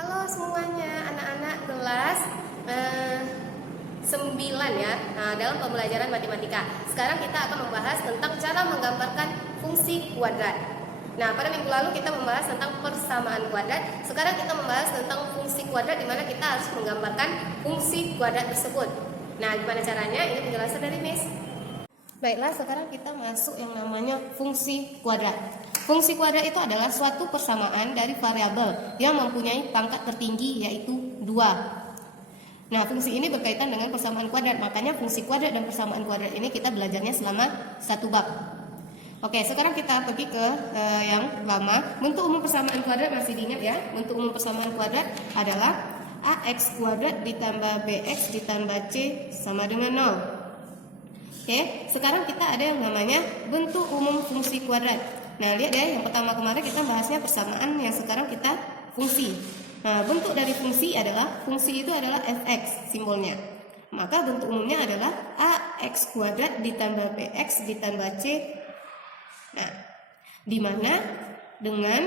Halo semuanya, anak-anak kelas 9 ya. Nah, dalam pembelajaran matematika. Sekarang kita akan membahas tentang cara menggambarkan fungsi kuadrat. Nah, pada minggu lalu kita membahas tentang persamaan kuadrat. Sekarang kita membahas tentang fungsi kuadrat, di mana kita harus menggambarkan fungsi kuadrat tersebut. Nah, gimana caranya? Ini penjelasan dari Miss. Baiklah, sekarang kita masuk yang namanya fungsi kuadrat. Fungsi kuadrat itu adalah suatu persamaan dari variabel yang mempunyai pangkat tertinggi, yaitu 2. Nah, fungsi ini berkaitan dengan persamaan kuadrat. Makanya fungsi kuadrat dan persamaan kuadrat ini kita belajarnya selama satu bab. Oke, sekarang kita pergi ke yang lama. Bentuk umum persamaan kuadrat masih diingat ya. Bentuk umum persamaan kuadrat adalah ax kuadrat ditambah bx ditambah c sama dengan 0. Oke, sekarang kita ada yang namanya bentuk umum fungsi kuadrat. Nah, lihat ya, yang pertama kemarin kita bahasnya persamaan, yang sekarang kita fungsi. Nah, bentuk dari fungsi itu adalah fx simbolnya. Maka bentuk umumnya adalah ax kuadrat ditambah bx ditambah c. Nah, di mana dengan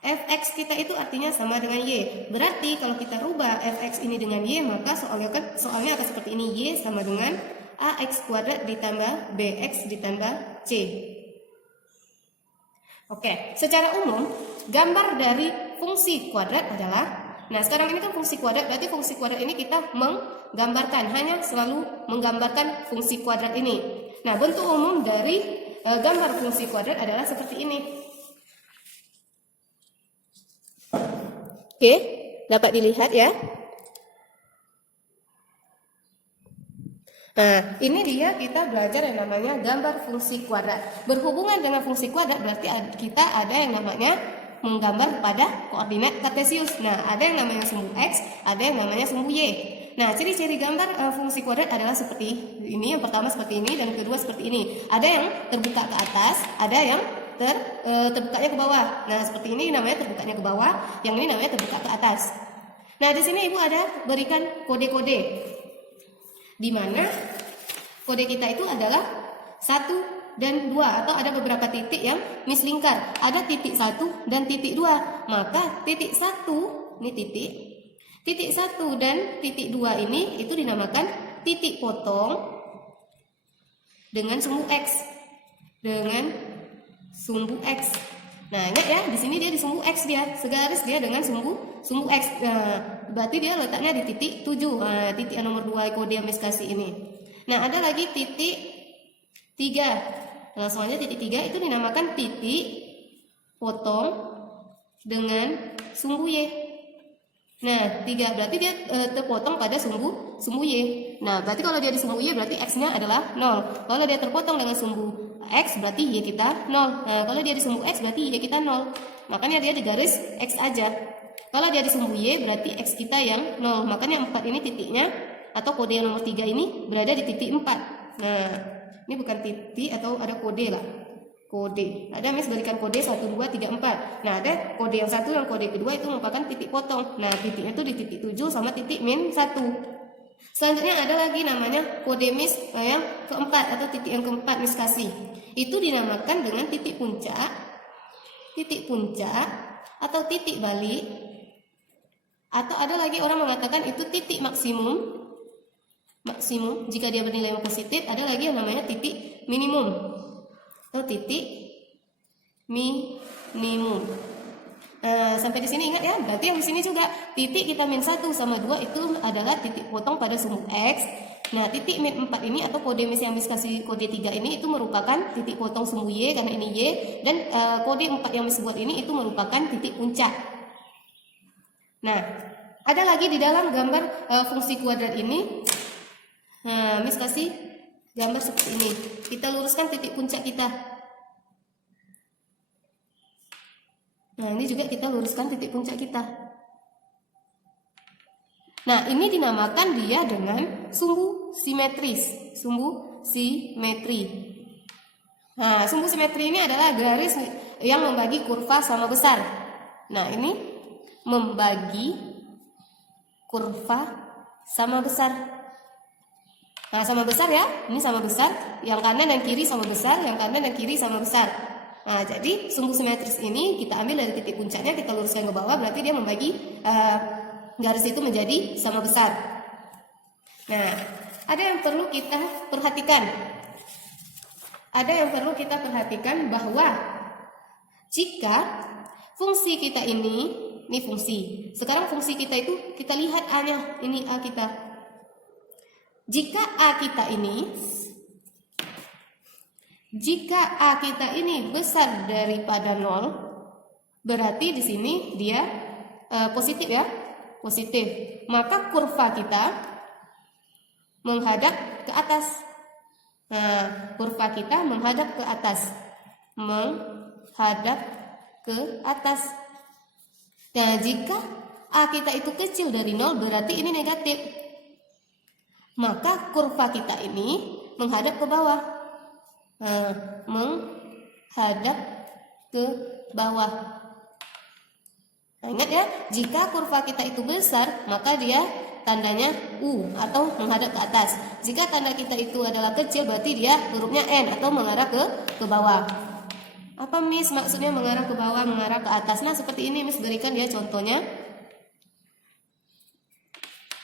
fx kita itu artinya sama dengan y. Berarti kalau kita rubah fx ini dengan y, maka soalnya akan seperti ini, y sama dengan ax kuadrat ditambah bx ditambah c. Oke, secara umum gambar dari fungsi kuadrat adalah, nah sekarang ini kan fungsi kuadrat, berarti fungsi kuadrat ini kita menggambarkan, hanya selalu menggambarkan fungsi kuadrat ini. Nah, bentuk umum dari gambar fungsi kuadrat adalah seperti ini. Oke, dapat dilihat ya. Nah, ini dia kita belajar yang namanya gambar fungsi kuadrat. Berhubungan dengan fungsi kuadrat berarti kita ada yang namanya menggambar pada koordinat kartesius. Nah, ada yang namanya sumbu x, ada yang namanya sumbu y. Nah, ciri-ciri gambar fungsi kuadrat adalah seperti ini. Yang pertama seperti ini dan kedua seperti ini. Ada yang terbuka ke atas, ada yang terbukanya ke bawah. Nah, seperti ini namanya terbukanya ke bawah, yang ini namanya terbuka ke atas. Nah, di sini Ibu ada berikan kode-kode, di mana kode kita itu adalah 1 dan 2, atau ada beberapa titik yang mislingkar. Ada titik 1 dan titik 2. Maka titik 1 ini titik 1 dan titik 2 ini itu dinamakan titik potong dengan sumbu x. Nah, ingat ya, di sini dia di sumbu x, dia segaris dia dengan sumbu x. Berarti dia letaknya di titik 7. Titik nomor 2 kode yang Miss kasih ini. Nah, ada lagi titik 3. Langsung aja titik 3 itu dinamakan titik potong dengan sumbu y. Nah, 3 berarti dia terpotong pada sumbu y. Nah, berarti kalau dia di sumbu y berarti x-nya adalah 0. Kalau dia terpotong dengan sumbu x berarti y kita 0. Nah, kalau dia di sumbu x berarti y kita 0. Makanya dia di garis x aja. Kalau dia di sumbu y berarti x kita yang 0. Makanya 4 ini titiknya, atau kode yang nomor 3 ini berada di titik 4. Nah, ini bukan titik atau ada kode lah. Kode. Ada Miss berikan kode 1, 2, 3, 4. Nah, ada kode yang 1 dan kode kedua itu merupakan titik potong. Nah, titiknya itu di titik 7 sama titik min 1. Selanjutnya ada lagi namanya kode Miss yang keempat, atau titik yang keempat Miss kasih. Itu dinamakan dengan titik puncak, atau titik balik, atau ada lagi orang mengatakan itu titik maksimum jika dia bernilai positif. Ada lagi yang namanya titik minimum atau titik minimum. Sampai di sini ingat ya, berarti yang di sini juga titik kita min 1 sama 2 itu adalah titik potong pada sumbu x. Nah, titik min 4 ini atau kode Miss yang Miss kasih kode 3 ini itu merupakan titik potong sumbu y karena ini y, dan kode 4 yang Miss buat ini itu merupakan titik puncak. Nah, ada lagi di dalam gambar fungsi kuadrat ini. Nah, Miss kasih gambar seperti ini. Kita luruskan titik puncak kita. Nah, ini juga kita luruskan titik puncak kita. Nah, ini dinamakan dia dengan sumbu simetris. Nah, sumbu simetri ini adalah garis yang membagi kurva sama besar. Nah, ini membagi kurva sama besar. Nah, sama besar ya. Ini sama besar. Yang kanan dan kiri sama besar. Yang kanan dan kiri sama besar. Nah, jadi sumbu simetris ini kita ambil dari titik puncaknya, kita luruskan ke bawah, berarti dia membagi garis itu menjadi sama besar. Nah, ada yang perlu kita perhatikan. Ada yang perlu kita perhatikan bahwa jika fungsi kita ini fungsi. Sekarang fungsi kita itu kita lihat A-nya, ini A kita. Jika A kita ini besar daripada 0, berarti di sini dia positif ya, positif. Maka kurva kita menghadap ke atas. Nah, kurva kita menghadap ke atas, menghadap ke atas. Nah, jika A kita itu kecil dari 0, berarti ini negatif. Maka kurva kita ini menghadap ke bawah. Menghadap ke bawah. Nah, ingat ya, jika kurva kita itu besar, maka dia tandanya U atau menghadap ke atas. Jika tanda kita itu adalah kecil, berarti dia hurufnya N atau mengarah ke bawah. Apa Miss maksudnya mengarah ke bawah, mengarah ke atas? Nah, seperti ini Miss berikan ya contohnya.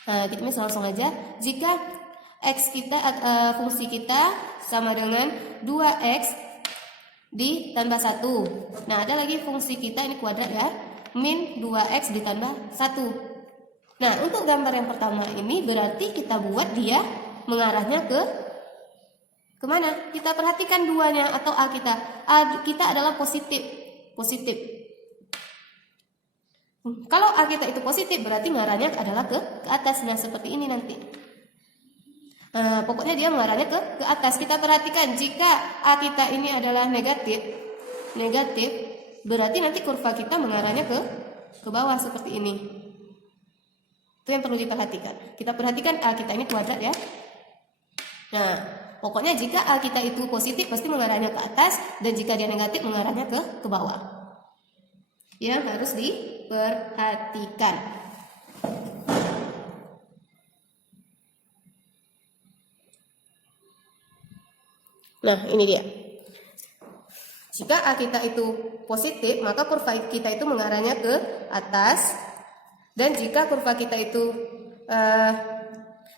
Nah, kita Miss langsung aja. Jika X kita, fungsi kita sama dengan 2X ditambah 1. Nah, ada lagi fungsi kita ini kuadrat ya, min 2X ditambah 1. Nah, untuk gambar yang pertama ini berarti kita buat dia mengarahnya ke mana? Kita perhatikan duanya atau A kita. A kita adalah positif. Kalau A kita itu positif berarti mengarahnya adalah ke atas. Nah, seperti ini nanti. Pokoknya dia mengarahnya ke atas. Kita perhatikan jika A kita ini adalah negatif, berarti nanti kurva kita mengarahnya ke bawah seperti ini. Itu yang perlu diperhatikan. Kita perhatikan A kita ini kuadrat ya. Nah, pokoknya jika A kita itu positif pasti mengarahnya ke atas, dan jika dia negatif mengarahnya ke bawah. Yang harus diperhatikan. Nah, ini dia. Jika A kita itu positif, maka kurva kita itu mengarahnya ke atas. Dan jika kurva kita itu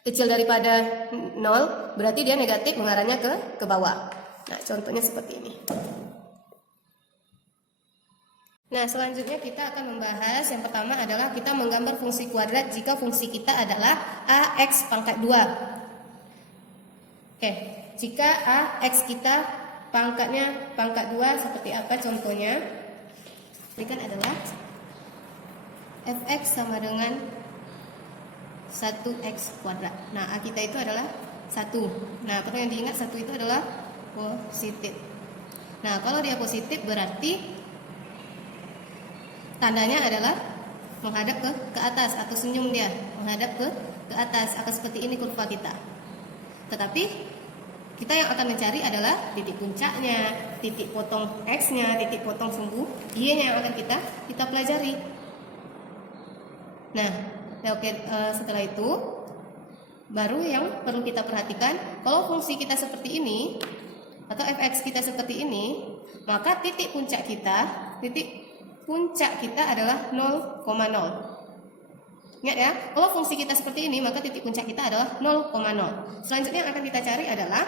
kecil daripada 0, berarti dia negatif mengarahnya ke bawah. Nah, contohnya seperti ini. Nah, selanjutnya kita akan membahas yang pertama adalah kita menggambar fungsi kuadrat jika fungsi kita adalah AX pangkat 2. Oke, jika AX kita pangkatnya pangkat 2 seperti apa contohnya? Ini kan adalah fx sama dengan 1x kuadrat. Nah, A kita itu adalah 1. Nah, perlu yang diingat 1 itu adalah positif. Nah, kalau dia positif berarti tandanya adalah menghadap ke atas atau senyum, dia menghadap ke atas, akan seperti ini kurva kita. Tetapi kita yang akan mencari adalah titik puncaknya, titik potong X-nya, titik potong sumbu Y-nya yang akan kita pelajari. Nah, oke, setelah itu baru yang perlu kita perhatikan, kalau fungsi kita seperti ini atau fx kita seperti ini, maka titik puncak kita adalah 0,0. Ingat ya, kalau fungsi kita seperti ini, maka titik puncak kita adalah 0,0. Selanjutnya yang akan kita cari adalah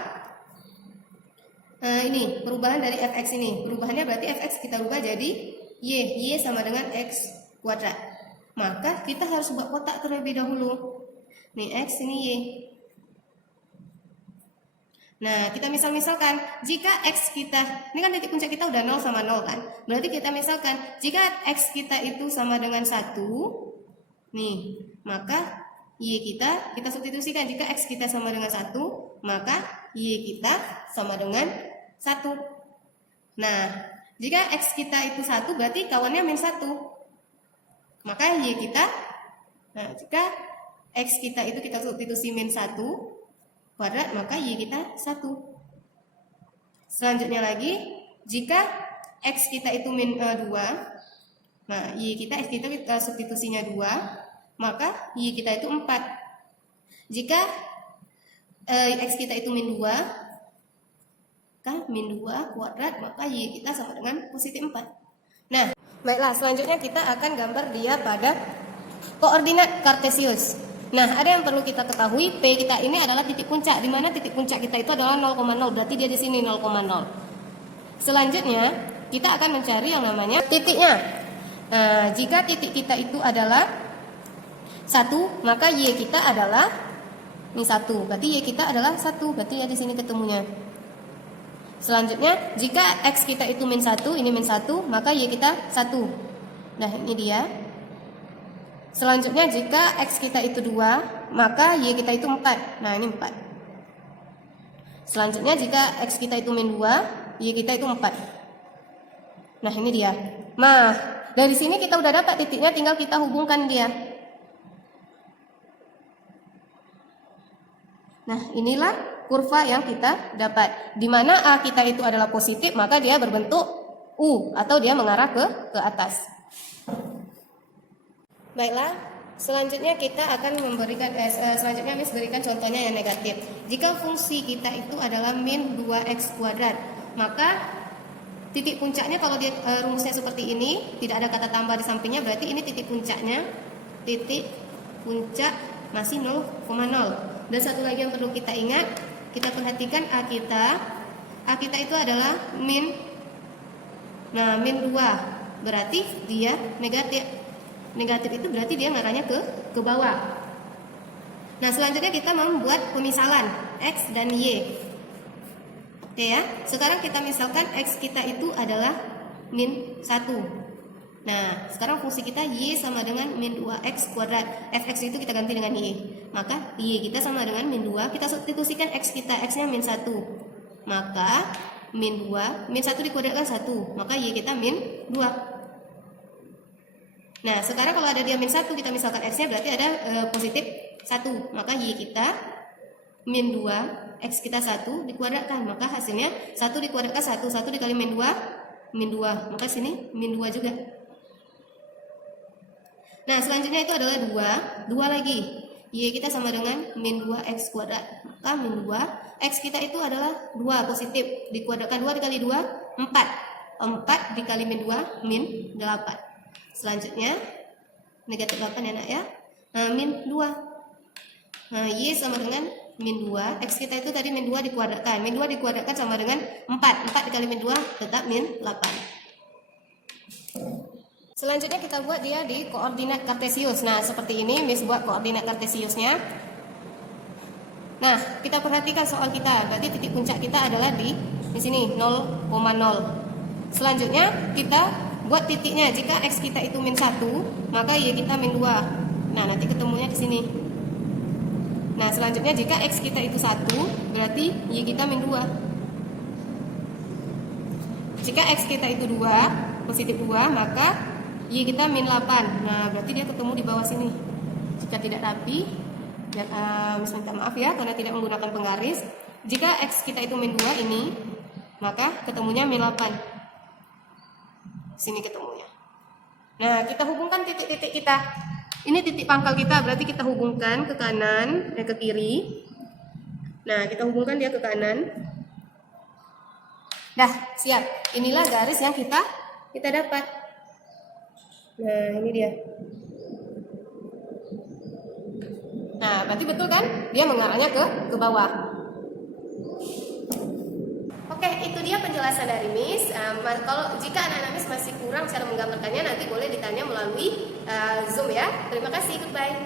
ini perubahan dari fx ini. Perubahannya berarti fx kita rubah jadi y sama dengan x kuadrat. Maka kita harus buat kotak terlebih dahulu. Nih x, ini y. Nah, kita misalkan jika x kita, ini kan titik puncak kita udah 0 sama 0 kan. Berarti kita misalkan jika x kita itu sama dengan 1, nih, maka y kita substitusikan. Jika x kita sama dengan 1, maka y kita sama dengan 1. Nah, jika x kita itu 1, berarti kawannya min 1. Maka y kita, nah, jika x kita itu kita substitusi min 1 kuadrat, maka y kita 1. Selanjutnya lagi, jika x kita itu min 2, nah y kita, x kita substitusinya 2, maka y kita itu 4. Jika x kita itu min 2, min 2 kuadrat, maka Y kita sama dengan positif 4. Nah, baiklah, selanjutnya kita akan gambar dia pada koordinat kartesius. Nah, ada yang perlu kita ketahui, P kita ini adalah titik puncak, di mana titik puncak kita itu adalah 0,0, berarti dia di sini 0,0. Selanjutnya, kita akan mencari yang namanya titiknya. Nah, jika titik kita itu adalah 1, maka Y kita adalah ini 1, berarti Y kita adalah 1, berarti ya di sini ketemunya. Selanjutnya, jika X kita itu min 1, ini min 1, maka Y kita 1. Nah, ini dia. Selanjutnya, jika X kita itu 2, maka Y kita itu 4. Nah, ini 4. Selanjutnya, jika X kita itu min 2, Y kita itu 4. Nah, ini dia. Nah, dari sini kita udah dapat titiknya, tinggal kita hubungkan dia. Nah, inilah kurva yang kita dapat. Di mana A kita itu adalah positif, maka dia berbentuk U atau dia mengarah ke atas. Baiklah, selanjutnya kita akan memberikan selanjutnya Miss berikan contohnya yang negatif. Jika fungsi kita itu adalah min 2x kuadrat, maka titik puncaknya kalau dia rumusnya seperti ini, tidak ada kata tambah di sampingnya, berarti ini titik puncaknya. Titik puncak masih 0,0. Dan satu lagi yang perlu kita ingat, kita perhatikan A kita itu adalah min 2, berarti dia negatif. Negatif itu berarti dia ngarahnya ke bawah. Nah, selanjutnya kita membuat pemisalan X dan Y. Oke ya, sekarang kita misalkan X kita itu adalah min 1. Nah, sekarang fungsi kita Y sama dengan min 2x kuadrat. Fx itu kita ganti dengan Y. Maka Y kita sama dengan min 2. Kita substitusikan X kita, X-nya min 1. Maka min 2, min 1 dikuadratkan 1. Maka Y kita min 2. Nah, sekarang kalau ada dia min 1, kita misalkan X-nya berarti ada positif 1. Maka Y kita min 2, X kita 1 dikuadratkan. Maka hasilnya 1 dikuadratkan 1. 1 dikali min 2, min 2. Maka sini min 2 juga. Nah, selanjutnya itu adalah 2 lagi. Y kita sama dengan min 2x kuadrat. Maka min 2, X kita itu adalah 2 positif. Dikuadratkan 2 dikali 2, 4. 4 dikali min 2, min 8. Selanjutnya, negatif 8 ya nak ya. Nah, min 2. Nah, Y sama dengan min 2. X kita itu tadi min 2 dikuadratkan. Min 2 dikuadratkan sama dengan 4. 4 dikali min 2 tetap min 8. Selanjutnya kita buat dia di koordinat kartesius. Nah, seperti ini Miss buat koordinat kartesiusnya. Nah, kita perhatikan soal kita. Berarti titik puncak kita adalah di sini 0,0. Selanjutnya kita buat titiknya. Jika X kita itu min 1, maka Y kita min 2. Nah, nanti ketemunya di sini. Nah, selanjutnya jika X kita itu 1, berarti Y kita min 2. Jika X kita itu 2, positif 2, maka Y kita min 8. Nah, berarti dia ketemu di bawah sini. Jika tidak rapi, ya, minta maaf ya karena tidak menggunakan penggaris. Jika X kita itu min 2 ini, maka ketemunya min 8. Sini ketemunya. Nah, kita hubungkan titik-titik kita. Ini titik pangkal kita, berarti kita hubungkan ke kanan, ke kiri. Nah, kita hubungkan dia ke kanan. Dah, siap. Inilah garis yang kita dapat. Nah, ini dia. Nah, berarti betul kan? Dia mengarahnya ke bawah. Oke, itu dia penjelasan dari Miss. Kalau jika anak-anak Miss masih kurang cara menggambarkannya, nanti boleh ditanya melalui Zoom ya. Terima kasih, goodbye.